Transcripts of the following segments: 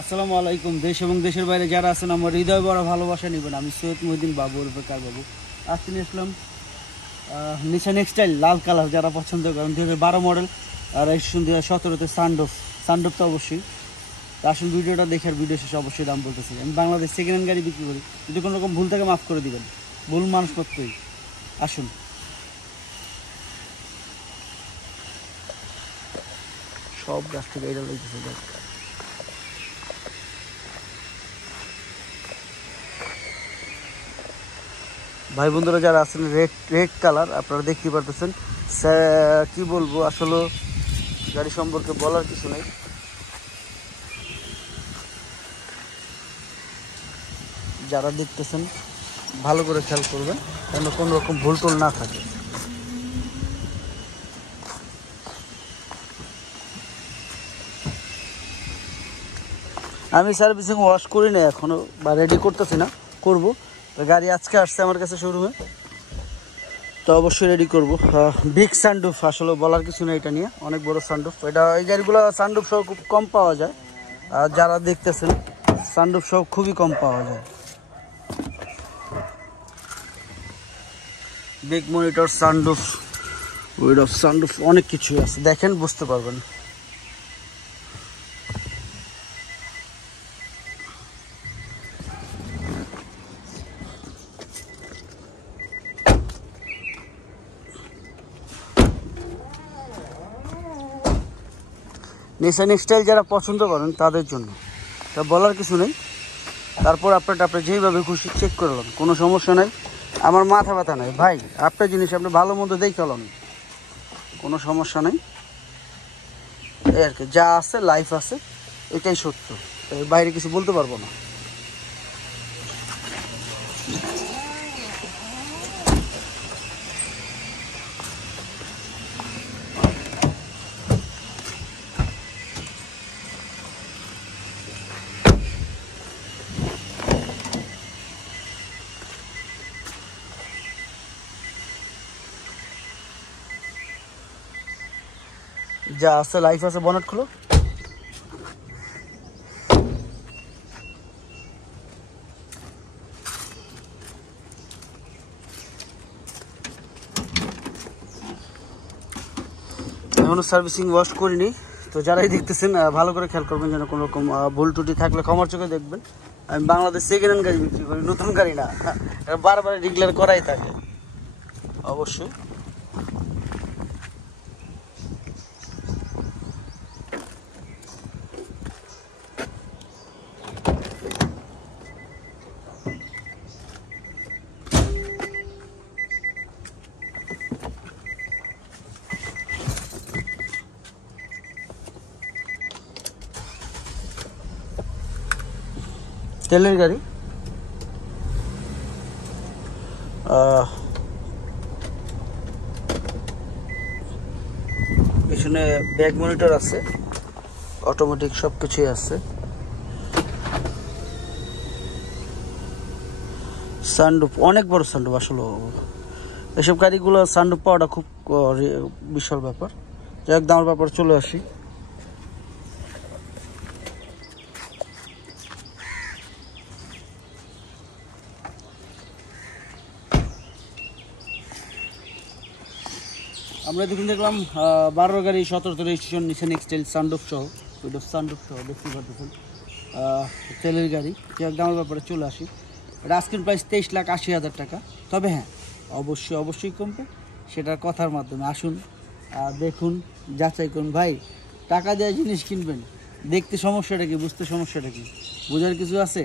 আসসালামু আলাইকুম। দেশ এবং দেশের বাইরে যারা আছেন আমার হৃদয় বড় ভালোবাসা নেবেন। আমি সৈয়দ মহিউদ্দিন বাবু রূপকার বাবু। আজকে নিয়ে আসলাম নিশান এক্সটাইল লাল কালার, যারা পছন্দ করেন 2012 মডেল আর 2017-তে সানডোফ তো অবশ্যই। আসুন ভিডিওটা দেখার ভিডিও শেষে অবশ্যই দাম বলতেছি। আমি বাংলাদেশ সেকেন্ড হ্যান্ড গাড়ি বিক্রি করি, যদি কোনো রকম ভুল থাকে মাফ করে দিবেন, ভুল মানুষ করতেই। আসুন সব গাছ থেকে এটা লইতেছে দেখ। ভাই বন্ধুরা যারা আছেন, রেড কালার আপনারা দেখতে পারতেছেন। কি বলবো, আসলে গাড়ি সম্পর্কে বলার কিছু নেই। যারা দেখতেছেন ভালো করে খেয়াল করবেন যেন কোনো রকম ভুল টুল না থাকে। আমি সার্ভিসিং ওয়াশ করি না এখনো, বা রেডি করতেছি না, করব। গাড়ি আজকে আসছে আমার কাছে শোরুমে, তো অবশ্যই রেডি করবো। বিগ সানডুফ, আসলে বলার কিছু নেই এটা নিয়ে, অনেক বড় সানডুফ। এটা এই গাড়িগুলো সানডুফ সহ খুব কম পাওয়া যায়, আর যারা দেখতেছেন সানডুফ সহ খুবই কম পাওয়া যায়। বিগ মনিটর সানডুফ, উইড অফ সানডুফ, অনেক কিছুই আছে, দেখেন বুঝতে পারবেন। নিশান স্টাইল যারা পছন্দ করেন তাদের জন্য তা বলার কিছু নেই। তারপর আপনি যেইভাবে খুশি চেক করলেন, কোনো সমস্যা নাই, আমার মাথা ব্যথা নাই ভাই। আপনার জিনিস আপনি ভালো মন্দ দেখে হলেন, কোনো সমস্যা নেই। এই আর কি, যা আছে লাইফ আছে, এটাই সত্য, এর বাইরে কিছু বলতে পারবো না। যা আছে লাইফ আছে, বনেট খুলো। এখনো সার্ভিসিং ওয়াশ করিনি, তো যারাই দেখতেছেন ভালো করে খেয়াল করবেন যেন কোনো রকম ভুল টুটি থাকলে ক্ষমার চোখে দেখবেন। আমি বাংলাদেশ সেকেন্ড হ্যান্ড গাড়ি বিক্রি করি, নতুন গাড়ি না, বারবার ডিক্লেয়ার করাই থাকে অবশ্যই। তেলের গাড়ি, পিছনে ব্যাক মনিটর আছে, অটোমেটিক সব কিছুই আছে। সানরুফ, অনেক বড় সানরুফ। আসলে এসব গাড়িগুলো সানরুফ পাওয়াটা খুব বিশাল ব্যাপার। একদম আমার ব্যাপার চলে আসি। আমরা দেখলাম 12 গাড়ি 17 রেজিস্ট্রেশন, নিশান এক্সটাইল সানরুফ সহ, উইডো সানরুফ সহ দেখতে পাচ্ছেন। তেলের গাড়ি, একদম ব্যাপারে চলে আসি। এটা আস্কিং প্রাইস 23,80,000 টাকা। তবে হ্যাঁ, অবশ্যই কমবে, সেটার কথার মাধ্যমে। আসুন দেখুন, যাচাই করুন। ভাই টাকা দেওয়া জিনিস কিনবেন, দেখতে সমস্যাটা কি, বুঝতে সমস্যাটা কি, বোঝার কিছু আছে।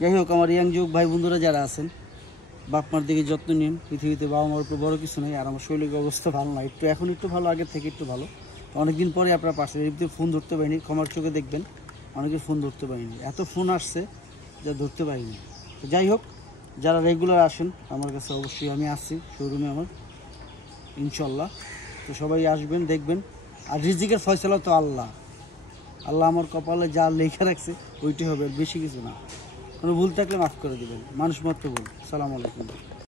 যাই হোক, আমার ইয়াং যুগ ভাই বন্ধুরা যারা আছেন, বাপ মার দিকে যত্ন নিন। পৃথিবীতে বাবা মার উপর বড় কিছু নেই। আর আমার শরীরের অবস্থা ভালো না, এখন একটু ভালো, আগের থেকে একটু ভালো। অনেকদিন পরে আপনার পাশে ফোন ধরতে পারিনি, ক্ষমার চোখে দেখবেন। অনেকে ফোন ধরতে পারিনি, এত ফোন আসছে যা ধরতে পারিনি। তো যাই হোক, যারা রেগুলার আসেন আমার কাছে, অবশ্যই আমি আসছি শোরুমে আমার, ইনশাল্লাহ। তো সবাই আসবেন, দেখবেন। আর রিজিকের ফয়সালা তো আল্লাহ আমার কপালে যা লেখা রাখছে ওইটাই হবে, বেশি কিছু না। কোনো ভুল থাকলে মাফ করে দেবেন, মানুষ মাত্র ভুল। সালাম আলাইকুম।